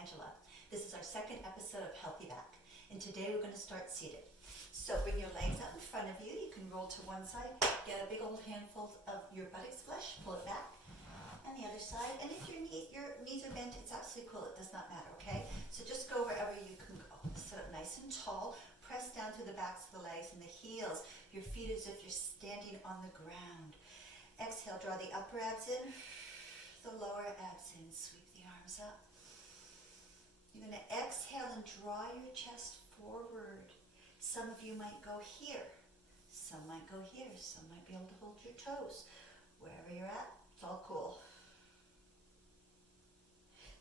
Angela. This is our second episode of Healthy Back, and today we're going to start seated. So bring your legs out in front of you. You can roll to one side, get a big old handful of your buttocks flesh, pull it back, and the other side. And if your knees are bent, it's absolutely cool. It does not matter, okay? So just go wherever you can go. Sit up nice and tall. Press down through the backs of the legs and the heels. Your feet as if you're standing on the ground. Exhale, draw the upper abs in, the lower abs in. Sweep the arms up. You're going to exhale and draw your chest forward. Some of you might go here. Some might go here. Some might be able to hold your toes. Wherever you're at, it's all cool.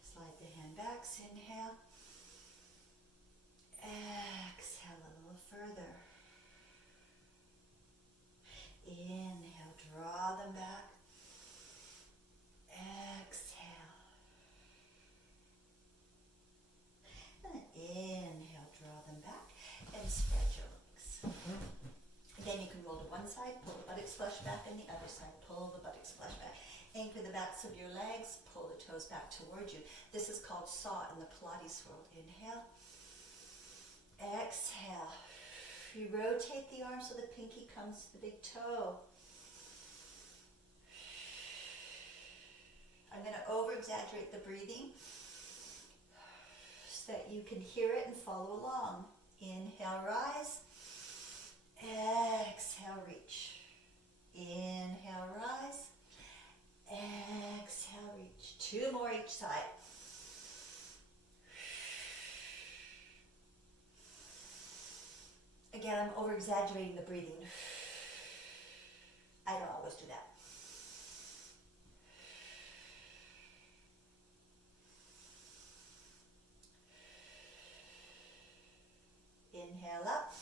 Slide the hand back. Inhale. Exhale a little further. Inhale, draw them back. Exhale. And inhale, draw them back and spread your legs. Again, you can roll to one side, pull the buttocks flush back, and the other side, pull the buttocks flush back. Anchor the backs of your legs, pull the toes back towards you. This is called saw in the Pilates world. Inhale. Exhale. You rotate the arm so the pinky comes to the big toe. I'm going to over-exaggerate the breathing so that you can hear it and follow along. Inhale, rise. Exhale, reach. Inhale, rise. Exhale, reach. Two more each side. Again, I'm over-exaggerating the breathing. I don't always do that. Inhale up.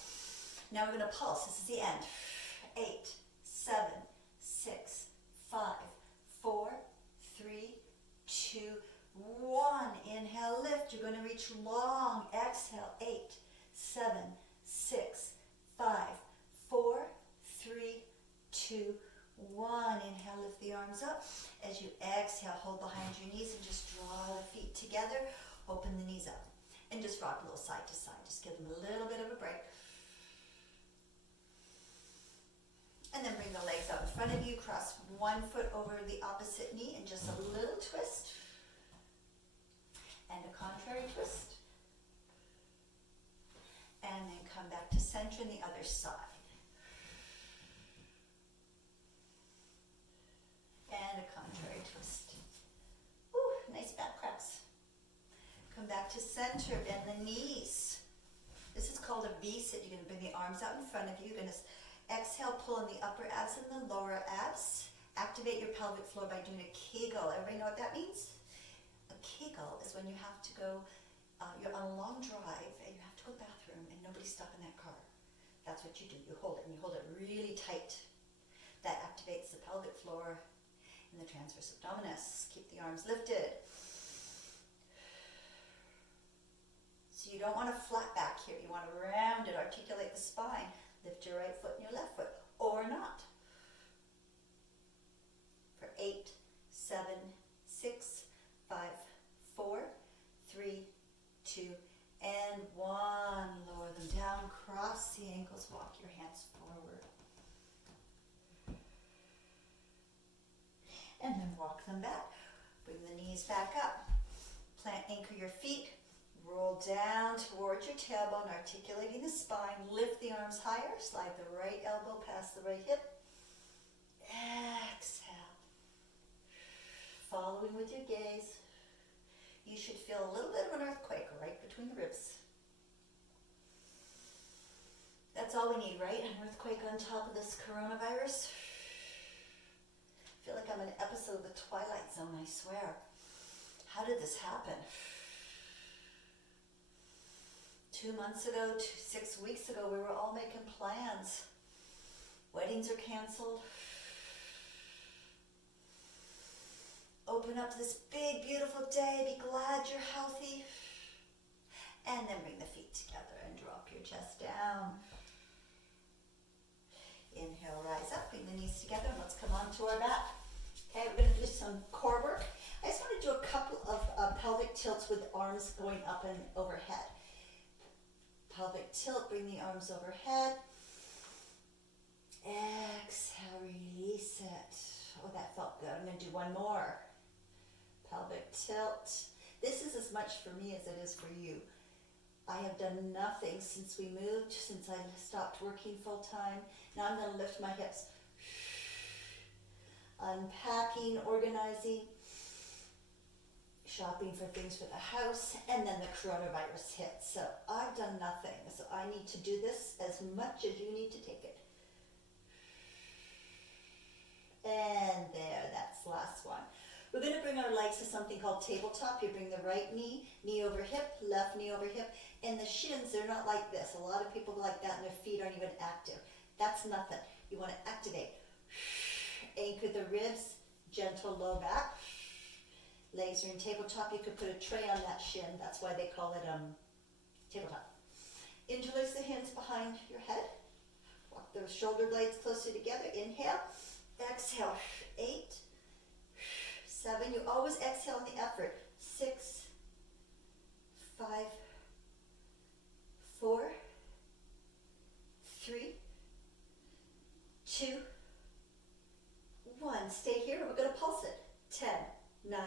Now we're going to pulse. This is the end. 8, 7, 6, 5, 4, 3, 2, 1. Inhale, lift. You're going to reach long. Exhale. 8, 7, 6, 5, 4, 3, 2, 1. Inhale, lift the arms up. As you exhale, hold behind your knees and just draw the feet together. Open the knees up. And just rock a little side to side. Just give them a little bit of a break. And then bring the legs out in front of you. Cross one foot over the opposite knee and just a little twist. And a contrary twist. And then come back to center on the other side. And a contrary twist. Ooh, nice back cracks. Come back to center, bend the knees. This is called a V-sit. You're going to bring the arms out in front of you. You're going to exhale, pull in the upper abs and the lower abs. Activate your pelvic floor by doing a Kegel. Everybody know what that means? A Kegel is when you have to go, you're on a long drive and you have to go to the bathroom and nobody's stuck in that car. That's what you do. You hold it and you hold it really tight. That activates the pelvic floor and the transverse abdominis. Keep the arms lifted. So you don't want to flat back here. You want to round it, articulate the spine. Lift your right foot and your left foot, or not. For 8, 7, 6, 5, 4, 3, 2, and 1. Lower them down, cross the ankles, walk your hands forward. And then walk them back. Bring the knees back up. Plant, anchor your feet. Roll down towards your tailbone, articulating the spine. Lift the arms higher. Slide the right elbow past the right hip. Exhale. Following with your gaze. You should feel a little bit of an earthquake right between the ribs. That's all we need, right? An earthquake on top of this coronavirus. I feel like I'm in an episode of The Twilight Zone, I swear. How did this happen? 2 months ago, 6 weeks ago, we were all making plans. Weddings are canceled. Open up this big, beautiful day. Be glad you're healthy. And then bring the feet together and drop your chest down. Inhale, rise up, bring the knees together, and let's come onto our back. Okay, we're going to do some core work. I just want to do a couple of pelvic tilts tilts with arms going up and overhead. Pelvic tilt, bring the arms overhead. Exhale, release it. Oh, that felt good. I'm going to do one more. Pelvic tilt. This is as much for me as it is for you. I have done nothing since we moved, since I stopped working full time. Now I'm going to lift my hips. Unpacking, organizing, shopping for things for the house, and then the coronavirus hit. So I've done nothing. So I need to do this as much as you need to take it. And there, that's the last one. We're going to bring our legs to something called tabletop. You bring the right knee, knee over hip, left knee over hip. And the shins, they're not like this. A lot of people go like that and their feet aren't even active. That's nothing. You want to activate. Anchor the ribs, gentle low back. Legs are in tabletop. You could put a tray on that shin. That's why they call it tabletop. Interlace the hands behind your head. Walk those shoulder blades closer together. Inhale. Exhale. 8, 7. You always exhale in the effort. 6, 5, 4, 3, 2, 1. Stay here and we're going to pulse it. 10, 9,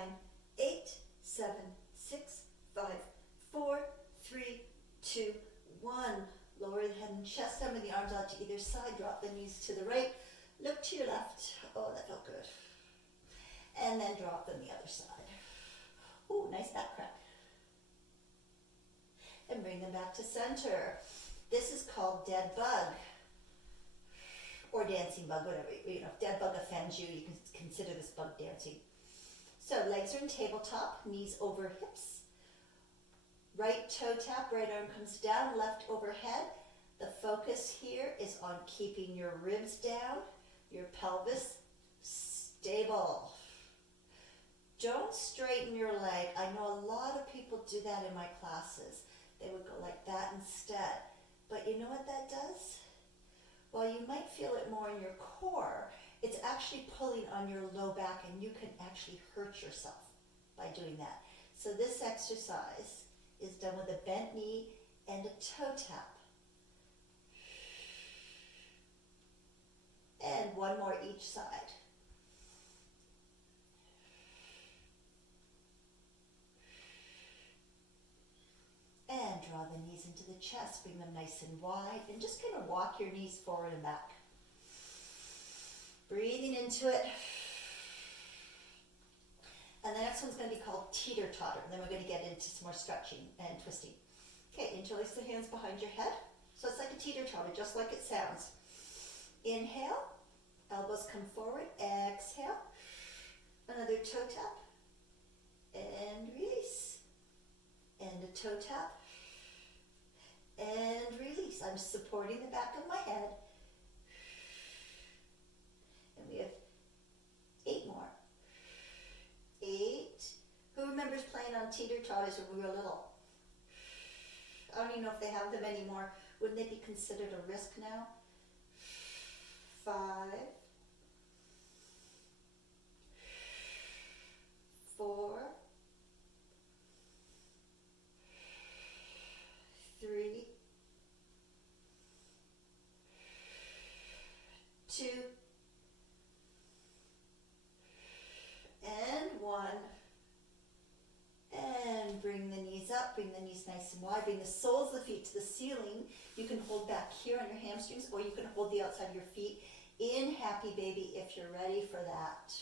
8, 7, 6, 5, 4, 3, 2, 1. Lower the head and chest down with the arms out to either side. Drop the knees to the right. Look to your left. Oh, that felt good. And then drop them the other side. Ooh, nice back crack. And bring them back to center. This is called dead bug. Or dancing bug, whatever. You know, if dead bug offends you, you can consider this bug dancing. So legs are in tabletop, knees over hips. Right toe tap, right arm comes down, left overhead. The focus here is on keeping your ribs down, your pelvis stable. Don't straighten your leg. I know a lot of people do that in my classes. They would go like that instead. But you know what that does? While you might feel it more in your core, it's actually pulling on your low back and you can actually hurt yourself by doing that. So this exercise is done with a bent knee and a toe tap. And one more each side. And draw the knees into the chest, bring them nice and wide, and just kind of walk your knees forward and back. Breathing into it. And the next one's going to be called teeter-totter, and then we're going to get into some more stretching and twisting. Okay, interlace the hands behind your head. So it's like a teeter-totter, just like it sounds. Inhale, elbows come forward, exhale. Another toe tap, and release. And a toe tap, and release. I'm supporting the back of my head. And we have 8 more. 8. Who remembers playing on teeter-totters when we were little? I don't even know if they have them anymore. Wouldn't they be considered a risk now? 5. 4. 3, 2, and 1. And bring the knees up, bring the knees nice and wide, bring the soles of the feet to the ceiling. You can hold back here on your hamstrings, or you can hold the outside of your feet in Happy Baby if you're ready for that.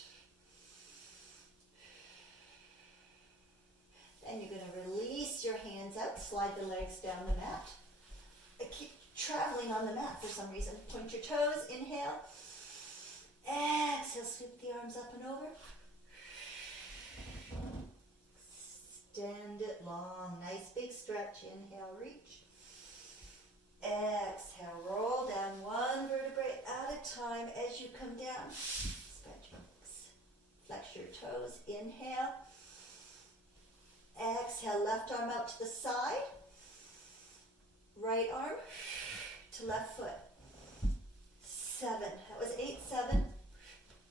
And you're going to release your hands out, slide the legs down the mat. I keep traveling on the mat for some reason. Point your toes, inhale. Exhale, sweep the arms up and over. Extend it long, nice big stretch. Inhale, reach. Exhale, roll down one vertebrae at a time as you come down. Spread your legs. Flex your toes, inhale. Exhale, left arm out to the side. Right arm to left foot. 7. That was 8, 7,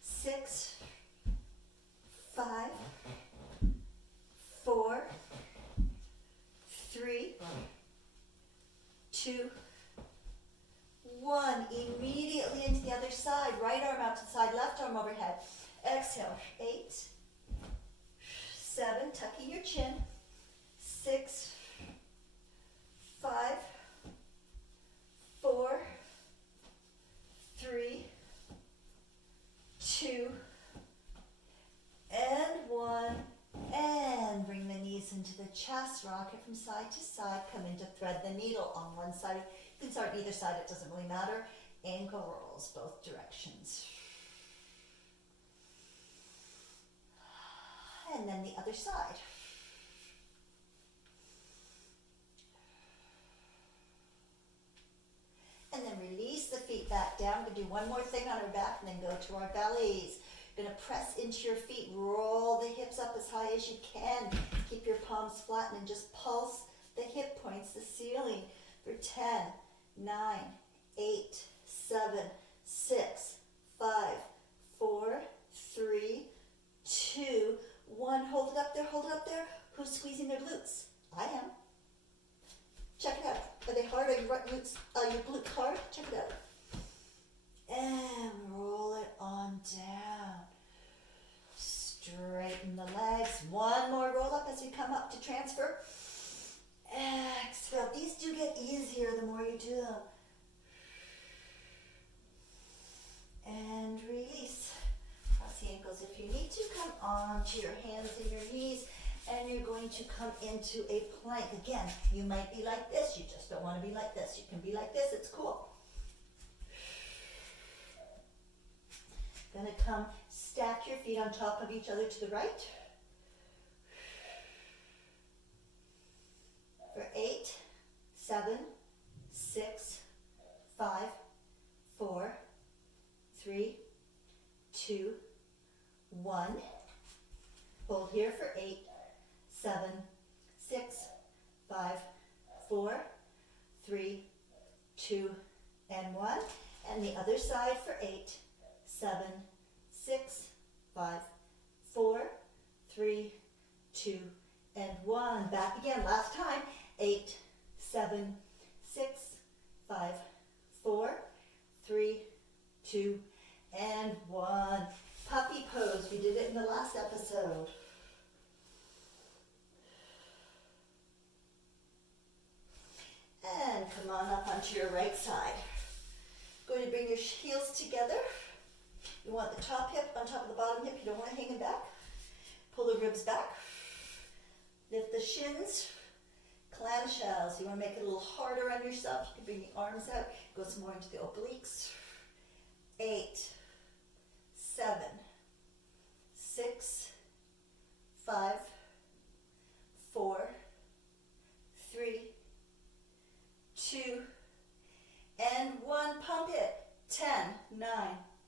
6, 5, 4, tucking your chin. 6, 5, 4, 3, 2, and 1. And bring the knees into the chest. Rock it from side to side. Come in to thread the needle on one side. You can start either side, it doesn't really matter. Ankle rolls both directions. And then the other side. And then release the feet back down. We're going to do one more thing on our back and then go to our bellies. Going to press into your feet. Roll the hips up as high as you can. Keep your palms flattened and just pulse the hip points, the ceiling for 10, 9, 8, 7, 6, 5, 4, 3, 2, 1. Hold it up there, hold it up there. Who's squeezing their glutes? I am. Check it out. Are they hard? Are your glutes hard? Check it out. And roll it on down. Straighten the legs. One more roll up as we come up to transfer. Exhale. These do get easier the more you do them. And release. Cross the ankles if you need to. Come onto your hands and your knees. And you're going to come into a plank. Again, you might be like this. You just don't want to be like this. You can be like this. It's cool. Gonna come stack your feet on top of each other to the right. For 8, 7, 6, 5, 4, 3, 2, 1. Hold here for 8, 7, 6, 5, 4, 3, 2, and 1. And the other side for 8, 7, 6, 5, 4, 3, 2, and 1. Back again, last time. 8, 7, 6, 5, 4, 3, 2, and 1. Puppy pose. We did it in the last episode. And come on up onto your right side. Going to bring your heels together. You want the top hip on top of the bottom hip. You don't want to hang it back. Pull the ribs back. Lift the shins. Clamshells. You want to make it a little harder on yourself. You can bring the arms out. Go some more into the obliques. 8, 7, 6, 5, 4, 3, 2, and 1. Pump it. 10, 9,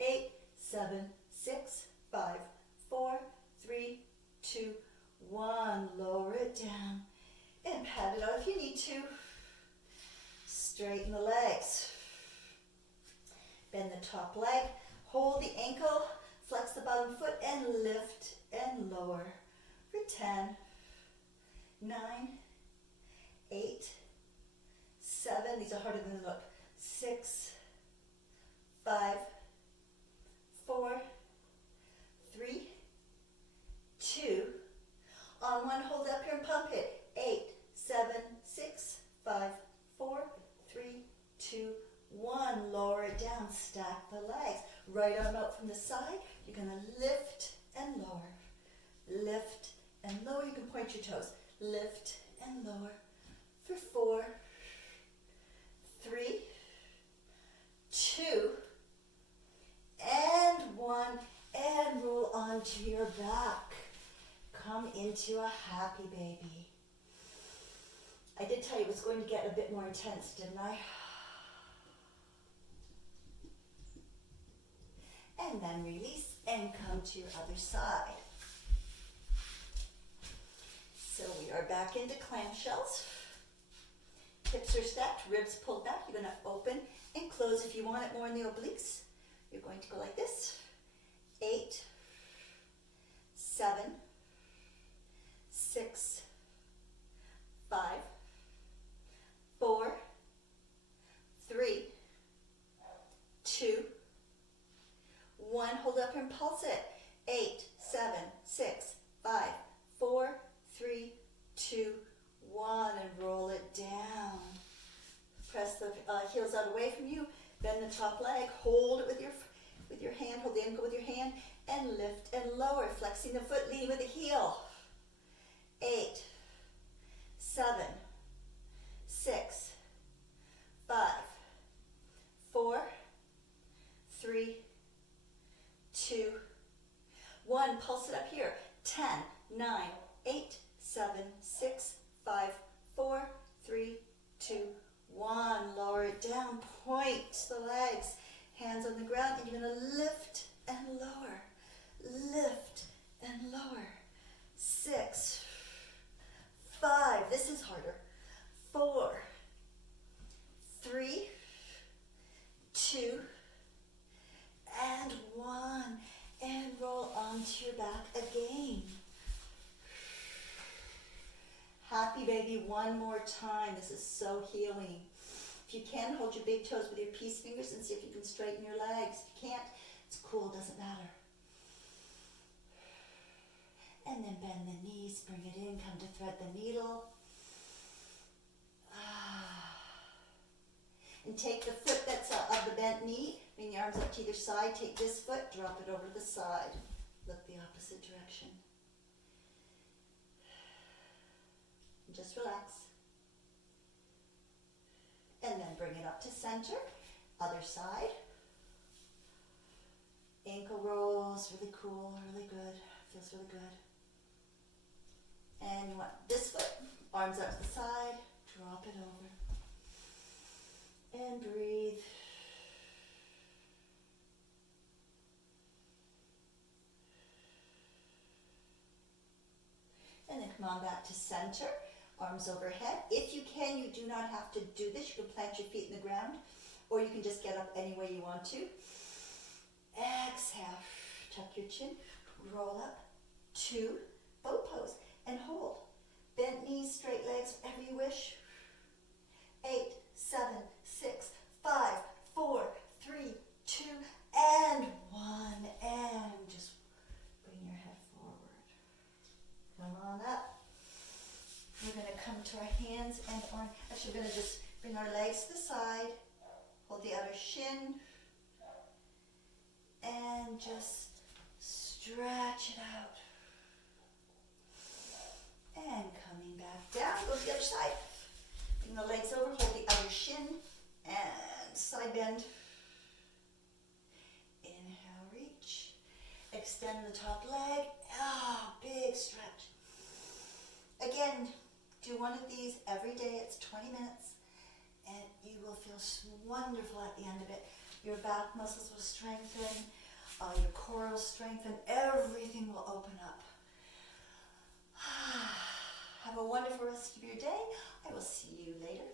8, 7, 6, 5, 4, 3, 2, 1. Lower it down and pat it out if you need to. Straighten the legs. Bend the top leg. Hold the ankle. Flex the bottom foot and lift and lower for 10, 9, 8, 7. These are harder than they look. 6, 5, 4, 3, 2. On one, hold up here and pump it. 8, 7, 6, 5, 4, 3, 2, 1. Lower it down. Stack the legs. Right arm out from the side. You're going to lift and lower. Lift and lower. You can point your toes. Lift and lower for 4, 3, 2, and 1. And roll onto your back. Come into a happy baby. I did tell you it was going to get a bit more intense, didn't I? And then release and come to your other side. So we are back into clamshells. Hips are stacked, ribs pulled back. You're going to open and close. If you want it more in the obliques, you're going to go like this. 8, 7, 6, 5, 4, 3, 2, 1. Hold up and pulse it. 8, 7, 6, 5, 4, top leg. Hold it with your hand. Hold the ankle with your hand and lift and lower, flexing the foot, leading with the heel. 8, 7, 6, 5, 4, 3, 2, 1. Pulse it up here. 10, 9, 8, 7, 6, 5, 4, 3, 2, 1. Lower it down. Point the legs. Hands on the ground. And you're going to lift and lower. Lift and lower. 6, 5. This is harder. 4, 3, 2, and 1. And roll onto your back again. Happy baby, one more time. This is so healing. If you can, hold your big toes with your peace fingers and see if you can straighten your legs. If you can't, it's cool, doesn't matter. And then bend the knees, bring it in, come to thread the needle. And take the foot that's of the bent knee, bring your arms up to either side, take this foot, drop it over to the side. Look the opposite direction. And just relax. And then bring it up to center, other side. Ankle rolls, really cool, really good, feels really good. And you want this foot, arms up to the side, drop it over. And breathe. And then come on back to center, arms overhead. If you can, you do not have to do this. You can plant your feet in the ground, or you can just get up any way you want to. Exhale, tuck your chin, roll up to boat pose, and hold. Bent knees, straight legs, whatever you wish. 8, 7, 6, 5, 4, 3, 2, and 1. And just bring your head forward. Come on up. We're going to come to our hands and arms. Actually, we're going to just bring our legs to the side. Hold the outer shin. And just stretch it out. And coming back down, go to the other side. Bring the legs over, hold the outer shin, and side bend. Inhale, reach. Extend the top leg. Big stretch. Again, do one of these every day. It's 20 minutes, and you will feel wonderful at the end of it. Your back muscles will strengthen, your core will strengthen, everything will open up. Have a wonderful rest of your day. I will see you later.